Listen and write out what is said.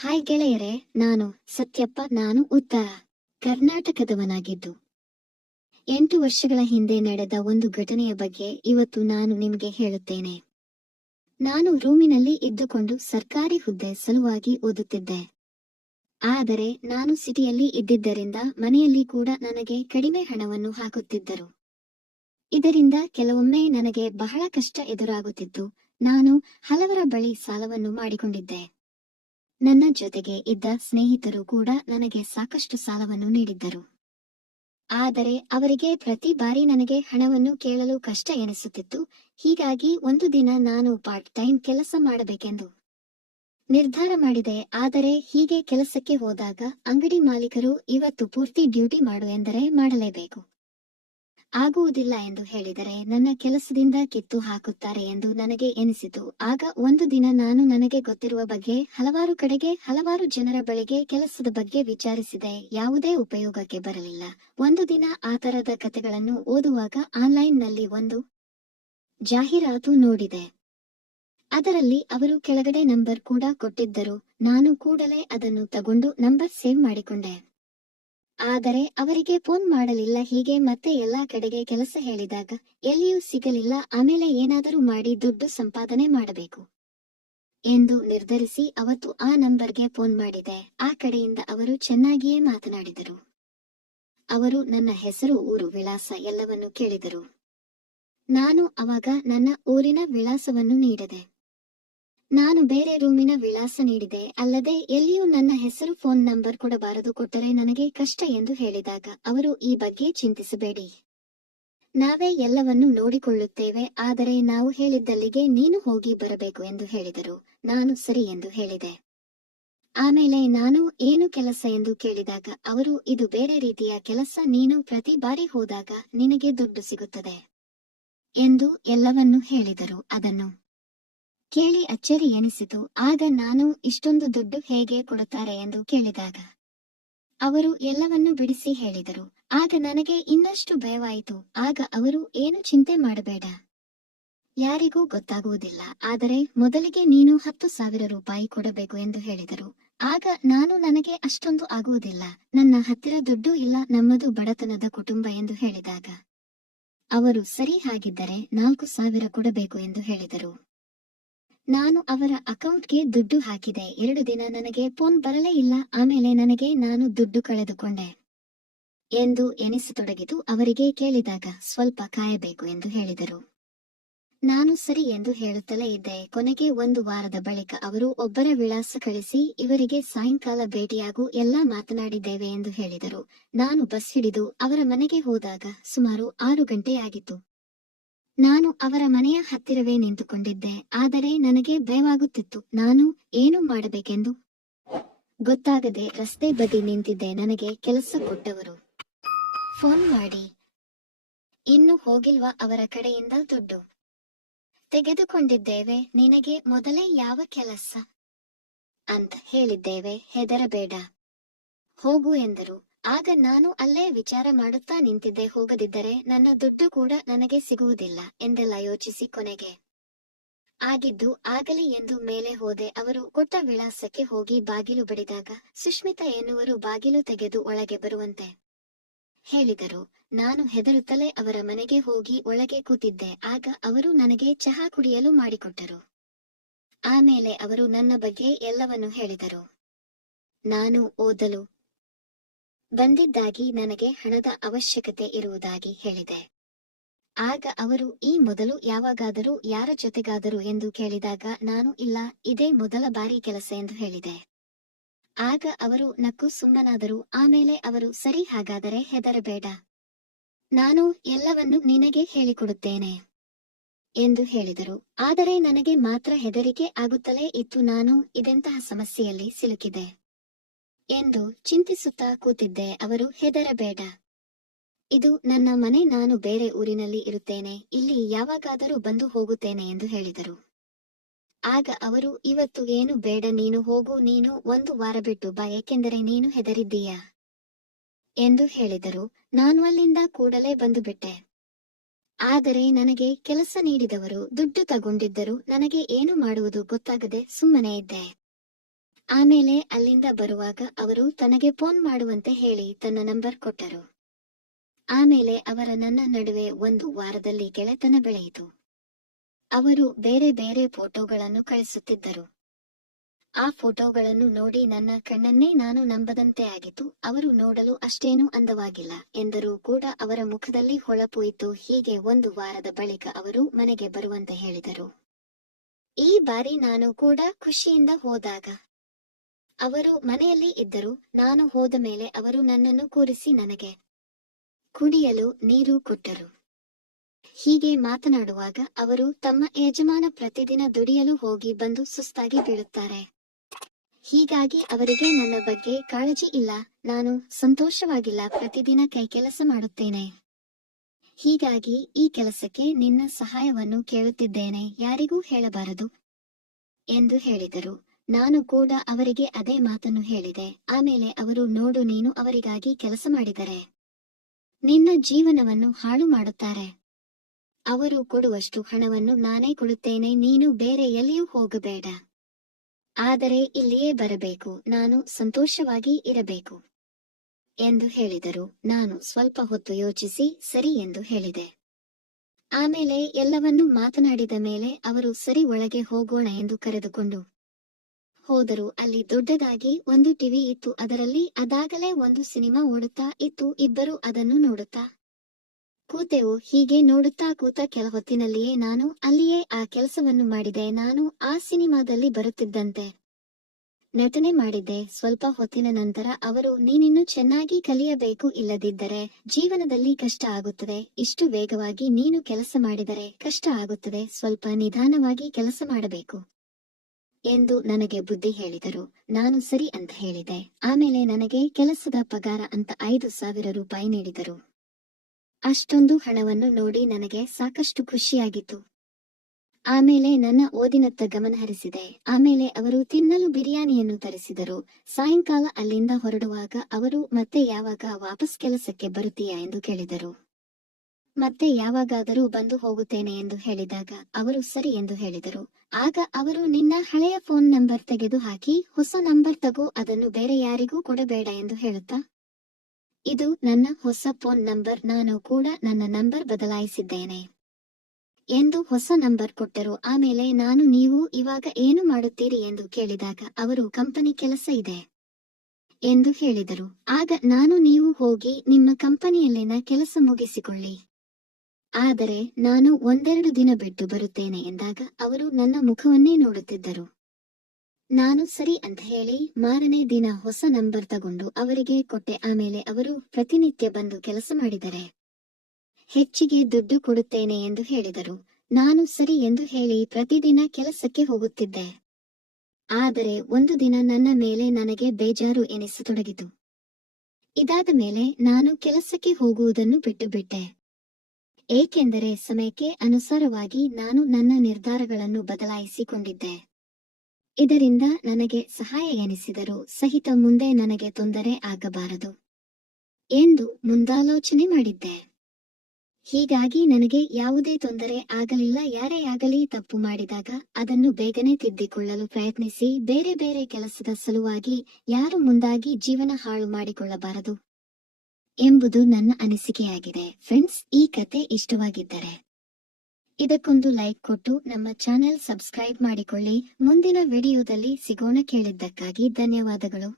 Hi ಗೆಳೆಯರೇ, ನಾನು ಸತ್ಯಪ್ಪ. ನಾನು ಉತ್ತರ ಕರ್ನಾಟಕದವನಾಗಿದ್ದು 8 ವರ್ಷಗಳ ಹಿಂದೆ ನಡೆದ ಒಂದು ಘಟನೆಯ ಬಗ್ಗೆ ಇವತ್ತು ನಾನು ನಿಮಗೆ ಹೇಳುತ್ತೇನೆ. ನಾನು ರೂಮಿನಲ್ಲಿ ಇದ್ದುಕೊಂಡು ಸರ್ಕಾರಿ ಹುದ್ದೆ ಸಲುವಾಗಿ ಓದುತ್ತಿದ್ದೆ. ಆದರೆ ನಾನು ಸಿಟಿಯಲ್ಲಿ ಇದ್ದಿದ್ದರಿಂದ ಮನೆಯಲ್ಲಿ ಕೂಡ ನನಗೆ ಕಡಿಮೆ ಹಣವನ್ನು ಹಾಕುತ್ತಿದ್ದರು. ಇದರಿಂದ ಕೆಲವೊಮ್ಮೆ ನನಗೆ ಬಹಳ ಕಷ್ಟ ಎದುರಾಗುತ್ತಿತ್ತು. ನಾನು ಹಲವರ ಬಳಿ ಸಾಲವನ್ನು ಮಾಡಿಕೊಂಡಿದ್ದೆ. ನನ್ನ ಜೊತೆಗೆ ಇದ್ದ ಸ್ನೇಹಿತರು ಕೂಡ ನನಗೆ ಸಾಕಷ್ಟು ಸಾಲವನ್ನು ನೀಡಿದ್ದರು. ಆದರೆ ಅವರಿಗೆ ಪ್ರತಿ ಬಾರಿ ನನಗೆ ಹಣವನ್ನು ಕೇಳಲು ಕಷ್ಟ ಎನಿಸುತ್ತಿತ್ತು. ಹೀಗಾಗಿ ಒಂದು ದಿನ ನಾನು ಪಾರ್ಟ್ ಟೈಮ್ ಕೆಲಸ ಮಾಡಬೇಕೆಂದು ನಿರ್ಧಾರ ಮಾಡಿದೆ. ಆದರೆ ಹೀಗೆ ಕೆಲಸಕ್ಕೆ ಹೋದಾಗ ಅಂಗಡಿ ಮಾಲೀಕರು ಇವತ್ತು ಪೂರ್ತಿ ಡ್ಯೂಟಿ ಮಾಡು ಎಂದರೆ ಮಾಡಲೇಬೇಕು. ಆಗುವುದಿಲ್ಲ ಎಂದು ಹೇಳಿದರೆ ನನ್ನ ಕೆಲಸದಿಂದ ಕಿತ್ತು ಹಾಕುತ್ತಾರೆ ಎಂದು ನನಗೆ ಎನಿಸಿತು. ಆಗ ಒಂದು ದಿನ ನಾನು ನನಗೆ ಗೊತ್ತಿರುವ ಬಗ್ಗೆ ಹಲವಾರು ಕಡೆಗೆ ಹಲವಾರು ಜನರ ಬಳಿಗೆ ಕೆಲಸದ ಬಗ್ಗೆ ವಿಚಾರಿಸಿದೆ. ಯಾವುದೇ ಉಪಯೋಗಕ್ಕೆ ಬರಲಿಲ್ಲ. ಒಂದು ದಿನ ಆ ತರದ ಕಥೆಗಳನ್ನು ಓದುವಾಗ ಆನ್ಲೈನ್ನಲ್ಲಿ ಒಂದು ಜಾಹೀರಾತು ನೋಡಿದೆ. ಅದರಲ್ಲಿ ಅವರು ಕೆಳಗಡೆ ನಂಬರ್ ಕೂಡ ಕೊಟ್ಟಿದ್ದರು. ನಾನು ಕೂಡಲೇ ಅದನ್ನು ತಗೊಂಡು ನಂಬರ್ ಸೇವ್ ಮಾಡಿಕೊಂಡೆ. ಆದರೆ ಅವರಿಗೆ ಫೋನ್ ಮಾಡಲಿಲ್ಲ. ಹೀಗೆ ಮತ್ತೆ ಎಲ್ಲಾ ಕಡೆಗೆ ಕೆಲಸ ಹೇಳಿದಾಗ ಎಲ್ಲಿಯೂ ಸಿಗಲಿಲ್ಲ. ಆಮೇಲೆ ಏನಾದರೂ ಮಾಡಿ ದುಡ್ಡು ಸಂಪಾದನೆ ಮಾಡಬೇಕು ಎಂದು ನಿರ್ಧರಿಸಿ ಅವತ್ತು ಆ ನಂಬರ್ಗೆ ಫೋನ್ ಮಾಡಿದೆ. ಆ ಕಡೆಯಿಂದ ಅವರು ಚೆನ್ನಾಗಿಯೇ ಮಾತನಾಡಿದರು. ಅವರು ನನ್ನ ಹೆಸರು, ಊರು, ವಿಳಾಸ ಎಲ್ಲವನ್ನು ಕೇಳಿದರು. ನಾನು ಅವಾಗ ನನ್ನ ಊರಿನ ವಿಳಾಸವನ್ನು ನೀಡಿದೆ. ನಾನು ಬೇರೆ ರೂಮಿನ ವಿಳಾಸ ನೀಡಿದೆ. ಅಲ್ಲದೆ ಎಲ್ಲಿಯೂ ನನ್ನ ಹೆಸರು, ಫೋನ್ ನಂಬರ್ ಕೊಡಬಾರದು. ಕೊಟ್ಟರೆ ನನಗೆ ಕಷ್ಟ ಎಂದು ಹೇಳಿದಾಗ ಅವರು ಈ ಬಗ್ಗೆ ಚಿಂತಿಸಬೇಡಿ, ನಾವೇ ಎಲ್ಲವನ್ನೂ ನೋಡಿಕೊಳ್ಳುತ್ತೇವೆ. ಆದರೆ ನಾವು ಹೇಳಿದ್ದಲ್ಲಿಗೆ ನೀನು ಹೋಗಿ ಬರಬೇಕು ಎಂದು ಹೇಳಿದರು. ನಾನು ಸರಿ ಎಂದು ಹೇಳಿದೆ. ಆಮೇಲೆ ನಾನು ಏನು ಕೆಲಸ ಎಂದು ಕೇಳಿದಾಗ ಅವರು ಇದು ಬೇರೆ ರೀತಿಯ ಕೆಲಸ, ನೀನು ಪ್ರತಿ ಬಾರಿ ಹೋದಾಗ ನಿನಗೆ ದುಡ್ಡು ಸಿಗುತ್ತದೆ ಎಂದು ಎಲ್ಲವನ್ನೂ ಹೇಳಿದರು. ಅದನ್ನು ಕೇಳಿ ಅಚ್ಚರಿ ಎನಿಸಿತು. ಆಗ ನಾನು ಇಷ್ಟೊಂದು ದುಡ್ಡು ಹೇಗೆ ಕೊಡುತ್ತಾರೆ ಎಂದು ಕೇಳಿದಾಗ ಅವರು ಎಲ್ಲವನ್ನೂ ಬಿಡಿಸಿ ಹೇಳಿದರು. ಆಗ ನನಗೆ ಇನ್ನಷ್ಟು ಭಯವಾಯಿತು. ಆಗ ಅವರು ಏನು ಚಿಂತೆ ಮಾಡಬೇಡ, ಯಾರಿಗೂ ಗೊತ್ತಾಗುವುದಿಲ್ಲ. ಆದರೆ ಮೊದಲಿಗೆ ನೀನು 10,000 ರೂಪಾಯಿ ಕೊಡಬೇಕು ಎಂದು ಹೇಳಿದರು. ಆಗ ನಾನು ನನಗೆ ಅಷ್ಟೊಂದು ಆಗುವುದಿಲ್ಲ, ನನ್ನ ಹತ್ತಿರ ದುಡ್ಡು ಇಲ್ಲ, ನಮ್ಮದು ಬಡತನದ ಕುಟುಂಬ ಎಂದು ಹೇಳಿದಾಗ ಅವರು ಸರಿ, ಹಾಗಿದ್ದರೆ 4,000 ಕೊಡಬೇಕು ಎಂದು ಹೇಳಿದರು. ನಾನು ಅವರ ಅಕೌಂಟ್ಗೆ ದುಡ್ಡು ಹಾಕಿದೆ. 2 ದಿನ ನನಗೆ ಫೋನ್ ಬರಲೇ ಇಲ್ಲ. ಆಮೇಲೆ ನಾನು ದುಡ್ಡು ಕಳೆದುಕೊಂಡೆ ಎಂದು ಎನಿಸತೊಡಗಿತು. ಅವರಿಗೆ ಕೇಳಿದಾಗ ಸ್ವಲ್ಪ ಕಾಯಬೇಕು ಎಂದು ಹೇಳಿದರು. ನಾನು ಸರಿ ಎಂದು ಹೇಳುತ್ತಲೇ ಇದ್ದೆ. ಕೊನೆಗೆ 1 ವಾರದ ಬಳಿಕ ಅವರು ಒಬ್ಬರ ವಿಳಾಸ ಕಳಿಸಿ ಇವರಿಗೆ ಸಾಯಂಕಾಲ ಭೇಟಿಯಾಗು, ಎಲ್ಲ ಮಾತನಾಡಿದ್ದೇವೆ ಎಂದು ಹೇಳಿದರು. ನಾನು ಬಸ್ ಹಿಡಿದು ಅವರ ಮನೆಗೆ ಹೋದಾಗ ಸುಮಾರು 6 ಗಂಟೆಯಾಗಿತ್ತು. ನಾನು ಅವರ ಮನೆಯ ಹತ್ತಿರವೇ ನಿಂತುಕೊಂಡಿದ್ದೆ. ಆದರೆ ನನಗೆ ಭಯವಾಗುತ್ತಿತ್ತು. ನಾನು ಏನು ಮಾಡಬೇಕೆಂದು ಗೊತ್ತಾಗದೆ ರಸ್ತೆ ಬದಿ ನಿಂತಿದ್ದೆ. ನನಗೆ ಕೆಲಸ ಕೊಟ್ಟವರು ಫೋನ್ ಮಾಡಿ, ಇನ್ನು ಹೋಗಿಲ್ವಾ ಅವರ ಕಡೆಯಿಂದ ದುಡ್ಡು ತೆಗೆದುಕೊಂಡಿದ್ದೇವೆ, ನಿನಗೆ ಮೊದಲೇ ಯಾವ ಕೆಲಸ ಅಂತ ಹೇಳಿದ್ದೇವೆ, ಹೆದರಬೇಡ ಹೋಗು ಎಂದರು. ಆಗ ನಾನು ಅಲ್ಲೇ ವಿಚಾರ ಮಾಡುತ್ತಾ ನಿಂತಿದ್ದೆ. ಹೋಗದಿದ್ದರೆ ನನ್ನ ದುಡ್ಡು ಕೂಡ ನನಗೆ ಸಿಗುವುದಿಲ್ಲ ಎಂದೆಲ್ಲ ಯೋಚಿಸಿ ಕೊನೆಗೆ ಆಗಿದ್ದು ಆಗಲಿ ಎಂದು ಮೇಲೆ ಹೋದೆ. ಅವರು ಕೊಟ್ಟ ವಿಳಾಸಕ್ಕೆ ಹೋಗಿ ಬಾಗಿಲು ಬಡಿದಾಗ ಸುಷ್ಮಿತಾ ಎನ್ನುವರು ಬಾಗಿಲು ತೆಗೆದು ಒಳಗೆ ಬರುವಂತೆ ಹೇಳಿದರು. ನಾನು ಹೆದರುತ್ತಲೇ ಅವರ ಮನೆಗೆ ಹೋಗಿ ಒಳಗೆ ಕೂತಿದ್ದೆ. ಆಗ ಅವರು ನನಗೆ ಚಹಾ ಕುಡಿಯಲು ಮಾಡಿಕೊಟ್ಟರು. ಆಮೇಲೆ ಅವರು ನನ್ನ ಬಗ್ಗೆ ಎಲ್ಲವನ್ನೂ ಹೇಳಿದರು. ನಾನು ಓದಲು ಬಂದಿದ್ದಾಗಿ, ನನಗೆ ಹಣದ ಅವಶ್ಯಕತೆ ಇರುವುದಾಗಿ ಹೇಳಿದೆ. ಆಗ ಅವರು ಈ ಮೊದಲು ಯಾವಾಗಾದರೂ ಯಾರ ಜೊತೆಗಾದರೂ ಎಂದು ಕೇಳಿದಾಗ ನಾನು ಇಲ್ಲ, ಇದೇ ಮೊದಲ ಬಾರಿ ಕೆಲಸ ಎಂದು ಹೇಳಿದೆ. ಆಗ ಅವರು ನಕ್ಕು ಸುಮ್ಮನಾದರು. ಆಮೇಲೆ ಅವರು ಸರಿ, ಹಾಗಾದರೆ ಹೆದರಬೇಡ, ನಾನು ಎಲ್ಲವನ್ನೂ ನಿನಗೆ ಹೇಳಿಕೊಡುತ್ತೇನೆ ಎಂದು ಹೇಳಿದರು. ಆದರೆ ನನಗೆ ಮಾತ್ರ ಹೆದರಿಕೆ ಆಗುತ್ತಲೇ ಇತ್ತು. ನಾನು ಇದೆಂತಹ ಸಮಸ್ಯೆಯಲ್ಲಿ ಸಿಲುಕಿದೆ ಎಂದು ಚಿಂತಿಸುತ್ತಾ ಕೂತಿದ್ದೆ. ಅವರು ಹೆದರಬೇಡ, ಇದು ನನ್ನ ಮನೆ, ನಾನು ಬೇರೆ ಊರಿನಲ್ಲಿ ಇರುತ್ತೇನೆ, ಇಲ್ಲಿ ಯಾವಾಗಾದರೂ ಬಂದು ಹೋಗುತ್ತೇನೆ ಎಂದು ಹೇಳಿದರು. ಆಗ ಅವರು ಇವತ್ತು ಏನು ಬೇಡ, ನೀನು ಹೋಗು, ನೀನು 1 ವಾರ ಬಿಟ್ಟು ಬಾ, ಏಕೆಂದರೆ ನೀನು ಹೆದರಿದ್ದೀಯಾ ಎಂದು ಹೇಳಿದರು. ನಾನು ಅಲ್ಲಿಂದ ಕೂಡಲೇ ಬಂದು ಬಿಟ್ಟೆ. ಆದರೆ ನನಗೆ ಕೆಲಸ ನೀಡಿದವರು ದುಡ್ಡು ತಗೊಂಡಿದ್ದರು. ನನಗೆ ಏನು ಮಾಡುವುದು ಗೊತ್ತಾಗದೆ ಸುಮ್ಮನೆ ಇದ್ದೆ. ಆಮೇಲೆ ಅಲ್ಲಿಂದ ಬರುವಾಗ ಅವರು ತನಗೆ ಫೋನ್ ಮಾಡುವಂತೆ ಹೇಳಿ ತನ್ನ ನಂಬರ್ ಕೊಟ್ಟರು. ಆಮೇಲೆ ಅವರ ನನ್ನ ನಡುವೆ 1 ವಾರದಲ್ಲಿ ಗೆಳೆತನ ಬೆಳೆಯಿತು. ಅವರು ಬೇರೆ ಬೇರೆ ಫೋಟೋಗಳನ್ನು ಕಳಿಸುತ್ತಿದ್ದರು. ಆ ಫೋಟೋಗಳನ್ನು ನೋಡಿ ನನ್ನ ಕಣ್ಣನ್ನೇ ನಾನು ನಂಬದಂತೆ ಆಗಿತ್ತು. ಅವರು ನೋಡಲು ಅಷ್ಟೇನೂ ಅಂದವಾಗಿಲ್ಲ ಎಂದರೂ ಕೂಡ ಅವರ ಮುಖದಲ್ಲಿ ಹೊಳಪು ಇತ್ತು. ಹೀಗೆ 1 ವಾರದ ಬಳಿಕ ಅವರು ಮನೆಗೆ ಬರುವಂತೆ ಹೇಳಿದರು. ಈ ಬಾರಿ ನಾನು ಕೂಡ ಖುಷಿಯಿಂದ ಹೋದಾಗ ಅವರು ಮನೆಯಲ್ಲಿ ಇದ್ದರು. ನಾನು ಹೋದ ಮೇಲೆ ಅವರು ನನ್ನನ್ನು ಕೂರಿಸಿ ನನಗೆ ಕುಡಿಯಲು ನೀರು ಕೊಟ್ಟರು. ಹೀಗೆ ಮಾತನಾಡುವಾಗ ಅವರು ತಮ್ಮ ಯಜಮಾನ ಪ್ರತಿದಿನ ದುಡಿಯಲು ಹೋಗಿ ಬಂದು ಸುಸ್ತಾಗಿ ಬೀಳುತ್ತಾರೆ. ಹೀಗಾಗಿ ಅವರಿಗೆ ನನ್ನ ಬಗ್ಗೆ ಕಾಳಜಿ ಇಲ್ಲ. ನಾನು ಸಂತೋಷವಾಗಿಲ್ಲ. ಪ್ರತಿದಿನ ಕೈಕೆಲಸ ಮಾಡುತ್ತೇನೆ. ಹೀಗಾಗಿ ಈ ಕೆಲಸಕ್ಕೆ ನಿನ್ನ ಸಹಾಯವನ್ನು ಕೇಳುತ್ತಿದ್ದೇನೆ. ಯಾರಿಗೂ ಹೇಳಬಾರದು ಎಂದು ಹೇಳಿದರು. ನಾನು ಕೂಡ ಅವರಿಗೆ ಅದೇ ಮಾತನ್ನು ಹೇಳಿದೆ. ಆಮೇಲೆ ಅವರು, ನೋಡು, ನೀನು ಅವರಿಗಾಗಿ ಕೆಲಸ ಮಾಡಿದರೆ ನಿನ್ನ ಜೀವನವನ್ನು ಹಾಳು ಮಾಡುತ್ತಾರೆ. ಅವರು ಕೊಡುವಷ್ಟು ಹಣವನ್ನು ನಾನೇ ಕೊಡುತ್ತೇನೆ. ನೀನು ಬೇರೆ ಎಲ್ಲಿಯೂ ಹೋಗಬೇಡ. ಆದರೆ ಇಲ್ಲಿಯೇ ಬರಬೇಕು. ನಾನು ಸಂತೋಷವಾಗಿ ಇರಬೇಕು ಎಂದು ಹೇಳಿದರು. ನಾನು ಸ್ವಲ್ಪ ಹೊತ್ತು ಯೋಚಿಸಿ ಸರಿ ಎಂದು ಹೇಳಿದೆ. ಆಮೇಲೆ ಎಲ್ಲವನ್ನೂ ಮಾತನಾಡಿದ ಮೇಲೆ ಅವರು ಸರಿ, ಒಳಗೆ ಹೋಗೋಣ ಎಂದು ಕರೆದುಕೊಂಡು ಹೋದರು. ಅಲ್ಲಿ ದೊಡ್ಡದಾಗಿ ಒಂದು ಟಿವಿ ಇತ್ತು. ಅದರಲ್ಲಿ ಅದಾಗಲೇ ಒಂದು ಸಿನಿಮಾ ಓಡುತ್ತಾ ಇತ್ತು. ಇಬ್ಬರು ಅದನ್ನು ನೋಡುತ್ತಾ ಕೂತೆವು. ಹೀಗೆ ನೋಡುತ್ತಾ ಕೂತ ಕೆಲ ಹೊತ್ತಿನಲ್ಲಿಯೇ ನಾನು ಅಲ್ಲಿಯೇ ಆ ಕೆಲಸವನ್ನು ಮಾಡಿದೆ. ನಾನು ಆ ಸಿನಿಮಾದಲ್ಲಿ ಬರುತ್ತಿದ್ದಂತೆ ನಟನೆ ಮಾಡಿದ್ದೆ. ಸ್ವಲ್ಪ ಹೊತ್ತಿನ ನಂತರ ಅವರು, ನೀನಿನ್ನು ಚೆನ್ನಾಗಿ ಕಲಿಯಬೇಕು, ಇಲ್ಲದಿದ್ದರೆ ಜೀವನದಲ್ಲಿ ಕಷ್ಟ ಆಗುತ್ತದೆ. ಇಷ್ಟು ವೇಗವಾಗಿ ನೀನು ಕೆಲಸ ಮಾಡಿದರೆ ಕಷ್ಟ ಆಗುತ್ತದೆ. ಸ್ವಲ್ಪ ನಿಧಾನವಾಗಿ ಕೆಲಸ ಮಾಡಬೇಕು ಎಂದು ನನಗೆ ಬುದ್ಧಿ ಹೇಳಿದರು. ನಾನು ಸರಿ ಅಂತ ಹೇಳಿದೆ. ಆಮೇಲೆ ನನಗೆ ಕೆಲಸದ ಪಗಾರ ಅಂತ 5,000 ರೂಪಾಯಿ ನೀಡಿದರು. ಅಷ್ಟೊಂದು ಹಣವನ್ನು ನೋಡಿ ನನಗೆ ಸಾಕಷ್ಟು ಖುಷಿಯಾಗಿತ್ತು. ಆಮೇಲೆ ನನ್ನ ಓದಿನತ್ತ ಗಮನ ಹರಿಸಿದೆ. ಆಮೇಲೆ ಅವರು ತಿನ್ನಲು ಬಿರಿಯಾನಿಯನ್ನು ತರಿಸಿದರು. ಸಾಯಂಕಾಲ ಅಲ್ಲಿಂದ ಹೊರಡುವಾಗ ಅವರು, ಮತ್ತೆ ಯಾವಾಗ ವಾಪಸ್ ಕೆಲಸಕ್ಕೆ ಬರುತ್ತೀಯಾ ಎಂದು ಕೇಳಿದರು. ಮತ್ತೆ ಯಾವಾಗಾದರೂ ಬಂದು ಹೋಗುತ್ತೇನೆ ಎಂದು ಹೇಳಿದಾಗ ಅವರು ಸರಿ ಎಂದು ಹೇಳಿದರು. ಆಗ ಅವರು, ನಿನ್ನ ಹಳೆಯ ಫೋನ್ ನಂಬರ್ ತೆಗೆದು ಹಾಕಿ ಹೊಸ ನಂಬರ್ ತಗೋ, ಅದನ್ನು ಬೇರೆ ಯಾರಿಗೂ ಕೊಡಬೇಡ ಎಂದು ಹೇಳುತ್ತಾ, ಇದು ನನ್ನ ಹೊಸ ಫೋನ್ ನಂಬರ್, ನಾನು ಕೂಡ ನನ್ನ ನಂಬರ್ ಬದಲಾಯಿಸಿದ್ದೇನೆ ಎಂದು ಹೊಸ ನಂಬರ್ ಕೊಟ್ಟರು. ಆಮೇಲೆ ನಾನು, ನೀವು ಇವಾಗ ಏನು ಮಾಡುತ್ತೀರಿ ಎಂದು ಕೇಳಿದಾಗ ಅವರು, ಕಂಪನಿ ಕೆಲಸ ಇದೆ ಎಂದು ಹೇಳಿದರು. ಆಗ ನಾನು, ನೀವು ಹೋಗಿ ನಿಮ್ಮ ಕಂಪನಿಯಲ್ಲಿನ ಕೆಲಸ ಮುಗಿಸಿಕೊಳ್ಳಿ, ಆದರೆ ನಾನು 1-2 ದಿನ ಬಿಟ್ಟು ಬರುತ್ತೇನೆ ಎಂದಾಗ ಅವರು ನನ್ನ ಮುಖವನ್ನೇ ನೋಡುತ್ತಿದ್ದರು. ನಾನು ಸರಿ ಅಂತ ಹೇಳಿ ಮಾರನೇ ದಿನ ಹೊಸ ನಂಬರ್ ತಗೊಂಡು ಅವರಿಗೆ ಕೊಟ್ಟೆ. ಆಮೇಲೆ ಅವರು ಪ್ರತಿನಿತ್ಯ ಬಂದು ಕೆಲಸ ಮಾಡಿದರೆ ಹೆಚ್ಚಿಗೆ ದುಡ್ಡು ಕೊಡುತ್ತೇನೆ ಎಂದು ಹೇಳಿದರು. ನಾನು ಸರಿ ಎಂದು ಹೇಳಿ ಪ್ರತಿದಿನ ಕೆಲಸಕ್ಕೆ ಹೋಗುತ್ತಿದ್ದೆ. ಆದರೆ ಒಂದು ದಿನ ನನ್ನ ಮೇಲೆ ನನಗೆ ಬೇಜಾರು ಎನಿಸತೊಡಗಿತು. ಇದಾದ ಮೇಲೆ ನಾನು ಕೆಲಸಕ್ಕೆ ಹೋಗುವುದನ್ನು ಬಿಟ್ಟು ಬಿಟ್ಟೆ. ಏಕೆಂದರೆ ಸಮಯಕ್ಕೆ ಅನುಸಾರವಾಗಿ ನಾನು ನನ್ನ ನಿರ್ಧಾರಗಳನ್ನು ಬದಲಾಯಿಸಿಕೊಂಡಿದ್ದೆ. ಇದರಿಂದ ನನಗೆ ಸಹಾಯ ಎನಿಸಿದರೂ ಸಹಿತ ಮುಂದೆ ನನಗೆ ತೊಂದರೆ ಆಗಬಾರದು ಎಂದು ಮುಂದಾಲೋಚನೆ ಮಾಡಿದ್ದೆ. ಹೀಗಾಗಿ ನನಗೆ ಯಾವುದೇ ತೊಂದರೆ ಆಗಲಿಲ್ಲ. ಯಾರೇ ಆಗಲಿ ತಪ್ಪು ಮಾಡಿದಾಗ ಅದನ್ನು ಬೇಗನೆ ತಿದ್ದಿಕೊಳ್ಳಲು ಪ್ರಯತ್ನಿಸಿ. ಬೇರೆ ಬೇರೆ ಕೆಲಸದ ಸಲುವಾಗಿ ಯಾರು ಮುಂದಾಗಿ ಜೀವನ ಹಾಳು ಮಾಡಿಕೊಳ್ಳಬಾರದು ಎಂಬುದು ನನ್ನ ಅನಿಸಿಕೆಯಾಗಿದೆ. ಫ್ರೆಂಡ್ಸ್, ಈ ಕತೆ ಇಷ್ಟವಾಗಿದ್ದರೆ ಇದಕ್ಕೊಂದು ಲೈಕ್ ಕೊಟ್ಟು ನಮ್ಮ ಚಾನೆಲ್ ಸಬ್ಸ್ಕ್ರೈಬ್ ಮಾಡಿಕೊಳ್ಳಿ. ಮುಂದಿನ ವಿಡಿಯೋದಲ್ಲಿ ಸಿಗೋಣ. ಕೇಳಿದ್ದಕ್ಕಾಗಿ ಧನ್ಯವಾದಗಳು.